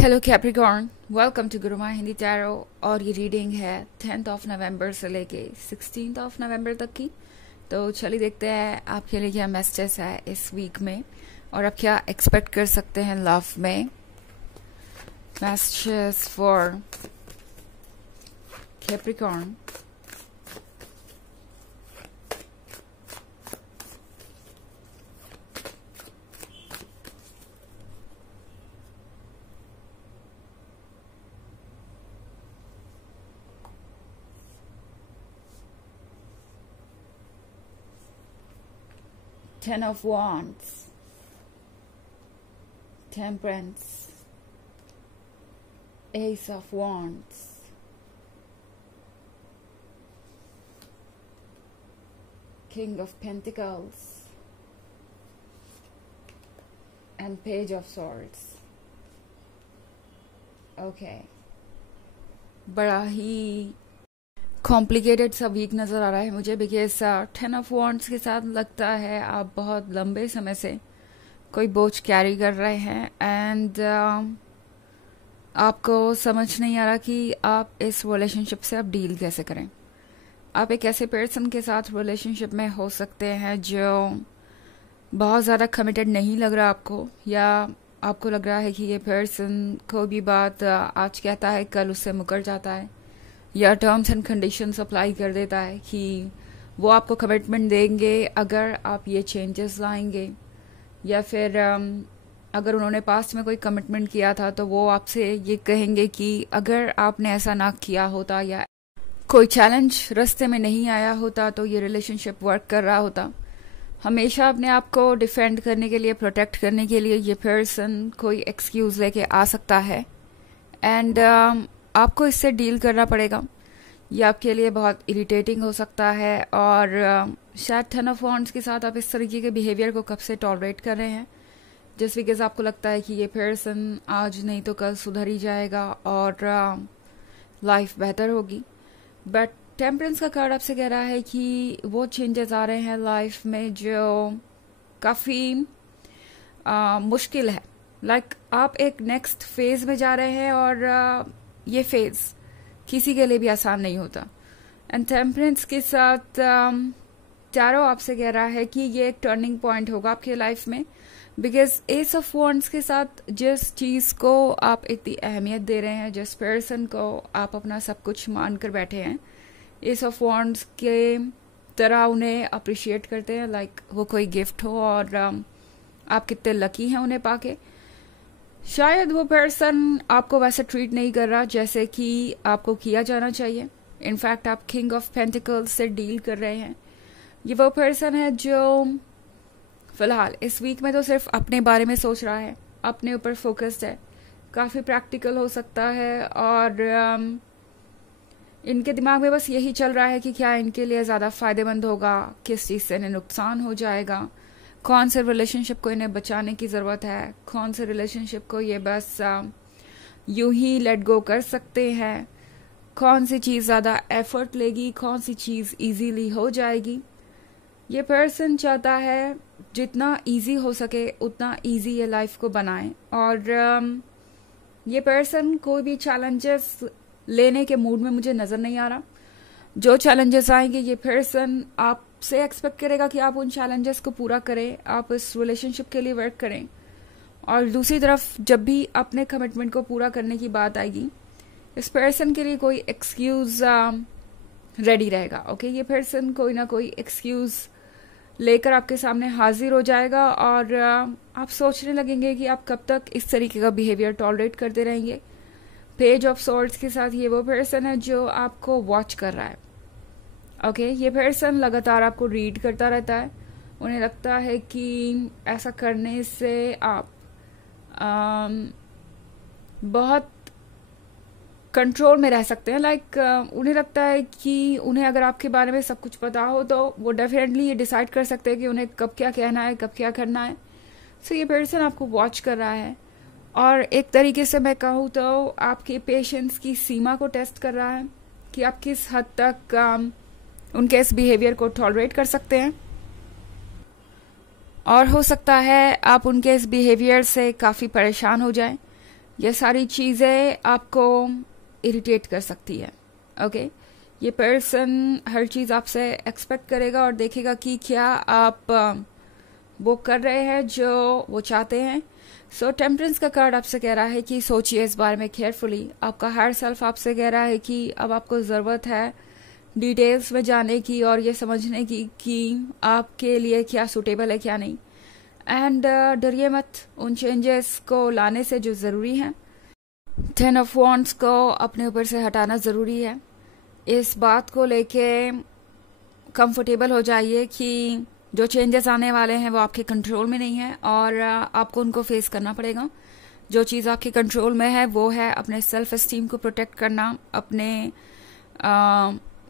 Hello Capricorn, welcome to Guruma Hindi tarot. और ये reading है 10th ऑफ नवंबर से लेके 16th ऑफ नवंबर तक की। तो चलिए देखते हैं आपके लिए क्या मैसेजेस है इस वीक में और आप क्या एक्सपेक्ट कर सकते हैं लव में। Messages for Capricorn. Ten of Wands, Temperance, Ace of Wands, King of Pentacles, and Page of Swords. Okay. बड़ा ही कॉम्प्लिकेटेड सा वीक नज़र आ रहा है मुझे, बिकॉज 10 ऑफ वॉन्ड्स के साथ लगता है आप बहुत लंबे समय से कोई बोझ कैरी कर रहे हैं एंड आपको समझ नहीं आ रहा कि आप इस रिलेशनशिप से आप डील कैसे करें। आप एक ऐसे पर्सन के साथ रिलेशनशिप में हो सकते हैं जो बहुत ज़्यादा कमिटेड नहीं लग रहा आपको, या आपको लग रहा है कि ये पर्सन कोई भी बात आज कहता है कल उससे मुकर जाता है, या टर्म्स एंड कंडीशंस अप्लाई कर देता है कि वो आपको कमिटमेंट देंगे अगर आप ये चेंजेस लाएंगे, या फिर अगर उन्होंने पास्ट में कोई कमिटमेंट किया था तो वो आपसे ये कहेंगे कि अगर आपने ऐसा ना किया होता या कोई चैलेंज रास्ते में नहीं आया होता तो ये रिलेशनशिप वर्क कर रहा होता। हमेशा अपने आप को डिफेंड करने के लिए, प्रोटेक्ट करने के लिए ये पर्सन कोई एक्सक्यूज लेके आ सकता है एंड आपको इससे डील करना पड़ेगा। ये आपके लिए बहुत इरिटेटिंग हो सकता है और शायद 10 ऑफ वॉन्ड्स के साथ आप इस तरीके के बिहेवियर को कब से टॉलरेट कर रहे हैं, जिस बिकॉज आपको लगता है कि ये पर्सन आज नहीं तो कल सुधर ही जाएगा और लाइफ बेहतर होगी। बट टेम्परेंस का कार्ड आपसे कह रहा है कि वो चेंजेस आ रहे हैं लाइफ में जो काफ़ी मुश्किल है। लाइक आप एक नेक्स्ट फेज में जा रहे हैं और ये फेज किसी के लिए भी आसान नहीं होता। एंड टेम्परेंस के साथ टैरो आपसे कह रहा है कि ये एक टर्निंग पॉइंट होगा आपके लाइफ में, बिकॉज एस ऑफ वॉन्ड्स के साथ जिस चीज़ को आप इतनी अहमियत दे रहे हैं, जिस पर्सन को आप अपना सब कुछ मान कर बैठे हैं, एस ऑफ वॉन्ड्स के तरह उन्हें अप्रिशिएट करते हैं लाइक वो कोई गिफ्ट हो और आप कितने लकी हैं उन्हें पाके। शायद वो पर्सन आपको वैसे ट्रीट नहीं कर रहा जैसे कि आपको किया जाना चाहिए। इनफैक्ट आप किंग ऑफ पेंटिकल्स से डील कर रहे हैं। ये वो पर्सन है जो फिलहाल इस वीक में तो सिर्फ अपने बारे में सोच रहा है, अपने ऊपर फोकस्ड है, काफ़ी प्रैक्टिकल हो सकता है और इनके दिमाग में बस यही चल रहा है कि क्या इनके लिए ज़्यादा फ़ायदेमंद होगा, किस चीज़ से इन्हें नुकसान हो जाएगा, कौन से रिलेशनशिप को इन्हें बचाने की ज़रूरत है, कौन से रिलेशनशिप को ये बस यूं ही लेट गो कर सकते हैं, कौन सी चीज़ ज़्यादा एफर्ट लेगी, कौन सी चीज़ इजीली हो जाएगी। ये पर्सन चाहता है जितना इजी हो सके उतना इजी ये लाइफ को बनाए और ये पर्सन कोई भी चैलेंजेस लेने के मूड में मुझे नज़र नहीं आ रहा। जो चैलेंजेस आएंगे ये पर्सन आपसे एक्सपेक्ट करेगा कि आप उन चैलेंजेस को पूरा करें, आप इस रिलेशनशिप के लिए वर्क करें। और दूसरी तरफ जब भी अपने कमिटमेंट को पूरा करने की बात आएगी, इस पर्सन के लिए कोई एक्सक्यूज रेडी रहेगा। ओके, ये पर्सन कोई ना कोई एक्सक्यूज लेकर आपके सामने हाजिर हो जाएगा और आप सोचने लगेंगे कि आप कब तक इस तरीके का बिहेवियर टॉलरेट करते रहेंगे। पेज ऑफ सॉर्ड्स के साथ ये वो पर्सन है जो आपको वॉच कर रहा है। ओके, ये पर्सन लगातार आपको रीड करता रहता है। उन्हें लगता है कि ऐसा करने से आप बहुत कंट्रोल में रह सकते हैं। लाइक उन्हें लगता है कि उन्हें अगर आपके बारे में सब कुछ पता हो तो वो डेफिनेटली ये डिसाइड कर सकते हैं कि उन्हें कब क्या कहना है, कब क्या करना है। सो ये पर्सन आपको वॉच कर रहा है और एक तरीके से मैं कहूँ तो आपके पेशेंस की सीमा को टेस्ट कर रहा है कि आप किस हद तक उनके इस बिहेवियर को टॉलरेट कर सकते हैं। और हो सकता है आप उनके इस बिहेवियर से काफ़ी परेशान हो जाएं, ये सारी चीज़ें आपको इरिटेट कर सकती है। ओके, ये पर्सन हर चीज़ आपसे एक्सपेक्ट करेगा और देखेगा कि क्या आप वो कर रहे हैं जो वो चाहते हैं। सो टेम्परेंस का कार्ड आपसे कह रहा है कि सोचिए इस बारे में केयरफुली। आपका हायर सेल्फ आपसे कह रहा है कि अब आपको ज़रूरत है डिटेल्स में जाने की और ये समझने की कि आपके लिए क्या सूटेबल है क्या नहीं। एंड डरिए मत उन चेंजेस को लाने से जो ज़रूरी हैं। 10 ऑफ वॉन्ड्स को अपने ऊपर से हटाना ज़रूरी है। इस बात को लेके कंफर्टेबल हो जाइए कि जो चेंजेस आने वाले हैं वो आपके कंट्रोल में नहीं है और आपको उनको फेस करना पड़ेगा। जो चीज़ आपके कंट्रोल में है वो है अपने सेल्फ एस्टीम को प्रोटेक्ट करना, अपने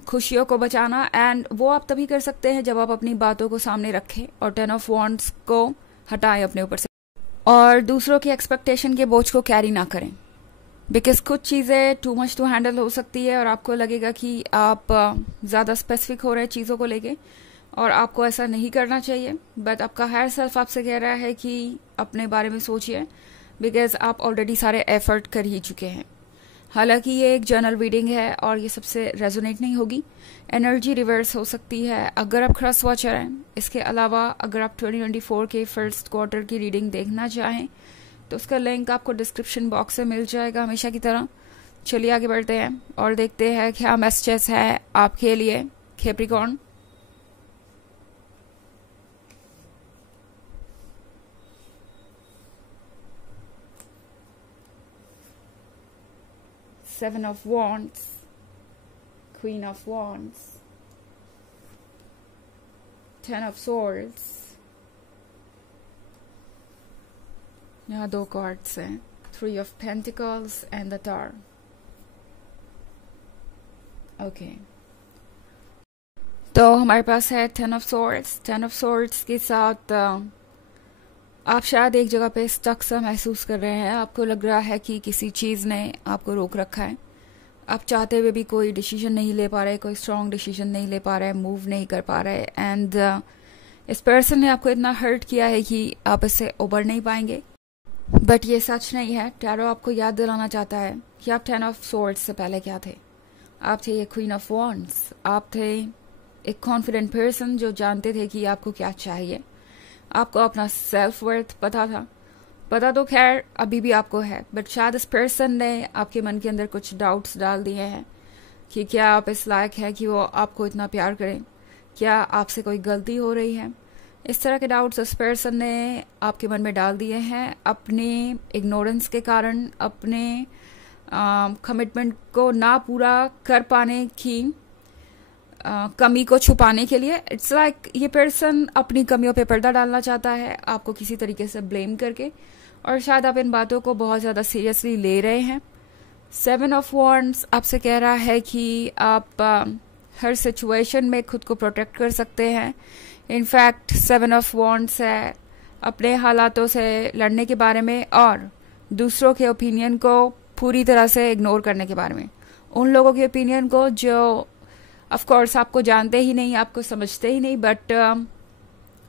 खुशियों को बचाना। एंड वो आप तभी कर सकते हैं जब आप अपनी बातों को सामने रखें और 10 ऑफ वॉन्ड्स को हटाएं अपने ऊपर से और दूसरों की एक्सपेक्टेशन के बोझ को कैरी ना करें। बिकॉज कुछ चीज़ें टू मच टू हैंडल हो सकती है और आपको लगेगा कि आप ज़्यादा स्पेसिफिक हो रहे हैं चीज़ों को लेके और आपको ऐसा नहीं करना चाहिए। बट आपका हायर सेल्फ आपसे कह रहा है कि अपने बारे में सोचिए, बिकॉज आप ऑलरेडी सारे एफर्ट कर ही चुके हैं। हालांकि ये एक जर्नल रीडिंग है और ये सबसे रेजोनेट नहीं होगी। एनर्जी रिवर्स हो सकती है अगर आप क्रॉस वॉचर हैं। इसके अलावा अगर आप 2024 के फर्स्ट क्वार्टर की रीडिंग देखना चाहें तो उसका लिंक आपको डिस्क्रिप्शन बॉक्स में मिल जाएगा हमेशा की तरह। चलिए आगे बढ़ते हैं और देखते हैं क्या मैसेजेस है आपके लिए Capricorn. Seven of Wands, Queen of Wands, 10 of Swords। यहाँ दो कार्ड्स हैं, 3 of Pentacles and the Tower। Okay, तो हमारे पास है 10 of Swords। 10 of Swords के साथ आप शायद एक जगह पे स्टक सा महसूस कर रहे हैं। आपको लग रहा है कि किसी चीज़ ने आपको रोक रखा है। आप चाहते हुए भी कोई डिसीजन नहीं ले पा रहे, कोई स्ट्रॉन्ग डिसीजन नहीं ले पा रहे, मूव नहीं कर पा रहे। एंड इस पर्सन ने आपको इतना हर्ट किया है कि आप इससे उबर नहीं पाएंगे। बट ये सच नहीं है। टैरो आपको याद दिलाना चाहता है कि आप 10 ऑफ सोर्ड्स से पहले क्या थे। आप थे ये क्वीन ऑफ वॉन्ड्स। आप थे एक कॉन्फिडेंट पर्सन जो जानते थे कि आपको क्या चाहिए। आपको अपना सेल्फ वर्थ पता तो खैर अभी भी आपको है, बट शायद इस पर्सन ने आपके मन के अंदर कुछ डाउट्स डाल दिए हैं कि क्या आप इस लायक है कि वो आपको इतना प्यार करें, क्या आपसे कोई गलती हो रही है। इस तरह के डाउट्स इस पर्सन ने आपके मन में डाल दिए हैं अपने इग्नोरेंस के कारण, अपने कमिटमेंट को ना पूरा कर पाने की कमी को छुपाने के लिए। इट्स लाइक ये पर्सन अपनी कमियों पे पर्दा डालना चाहता है आपको किसी तरीके से ब्लेम करके, और शायद आप इन बातों को बहुत ज़्यादा सीरियसली ले रहे हैं। 7 ऑफ वॉन्ड्स आपसे कह रहा है कि आप हर सिचुएशन में खुद को प्रोटेक्ट कर सकते हैं। इनफैक्ट 7 ऑफ वॉन्ड्स है अपने हालातों से लड़ने के बारे में और दूसरों के ओपिनियन को पूरी तरह से इग्नोर करने के बारे में। उन लोगों के ओपिनियन को जो ऑफ कोर्स आपको जानते ही नहीं, आपको समझते ही नहीं, बट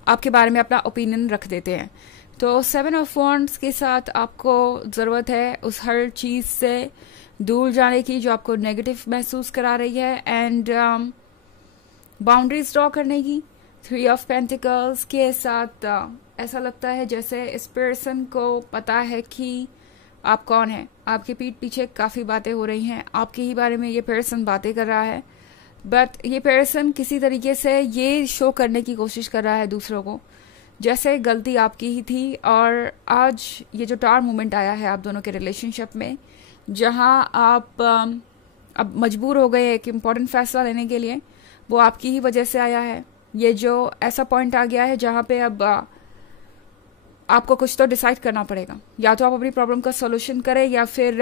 आपके बारे में अपना ओपिनियन रख देते हैं। तो 7 ऑफ वॉन्ड्स के साथ आपको ज़रूरत है उस हर चीज़ से दूर जाने की जो आपको नेगेटिव महसूस करा रही है, एंड बाउंड्रीज ड्रॉ करने की। 3 ऑफ पेंटिकल्स के साथ ऐसा लगता है जैसे इस पर्सन को पता है कि आप कौन हैं। आपके पीठ पीछे काफ़ी बातें हो रही हैं, आपके ही बारे में ये पर्सन बातें कर रहा है, बट ये पर्सन किसी तरीके से ये शो करने की कोशिश कर रहा है दूसरों को जैसे गलती आपकी ही थी। और आज ये जो टावर मोमेंट आया है आप दोनों के रिलेशनशिप में, जहां आप अब मजबूर हो गए एक इम्पॉर्टेंट फैसला लेने के लिए, वो आपकी ही वजह से आया है। ये जो ऐसा पॉइंट आ गया है जहां पे अब आपको कुछ तो डिसाइड करना पड़ेगा, या तो आप अपनी प्रॉब्लम का सोल्यूशन करें या फिर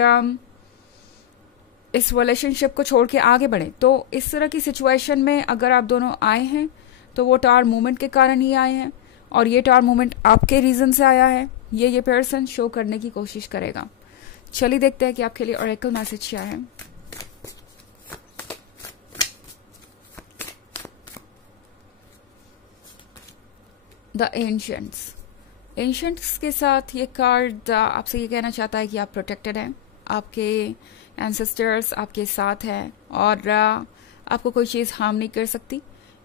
इस रिलेशनशिप को छोड़ के आगे बढ़े। तो इस तरह की सिचुएशन में अगर आप दोनों आए हैं तो वो टावर मूवमेंट के कारण ही आए हैं, और ये टावर मूवमेंट आपके रीजन से आया है। ये पर्सन शो करने की कोशिश करेगा। चलिए देखते हैं कि आपके लिए ऑरेकल मैसेज क्या है। The ancients. एंशंट्स के साथ ये कार्ड आपसे ये कहना चाहता है कि आप प्रोटेक्टेड हैं, आपके एंसेस्टर्स आपके साथ हैं और आपको कोई चीज़ हार्म नहीं कर सकती।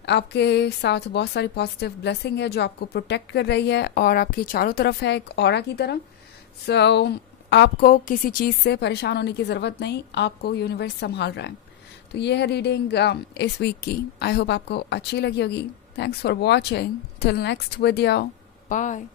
आपके साथ बहुत सारी पॉजिटिव ब्लेसिंग है जो आपको प्रोटेक्ट कर रही है और आपके चारों तरफ है एक ऑरा की तरह। सो आपको किसी चीज़ से परेशान होने की ज़रूरत नहीं, आपको यूनिवर्स संभाल रहा है। तो ये है रीडिंग इस वीक की। आई होप आपको अच्छी लगी होगी। Thanks for watching. Till next video, bye.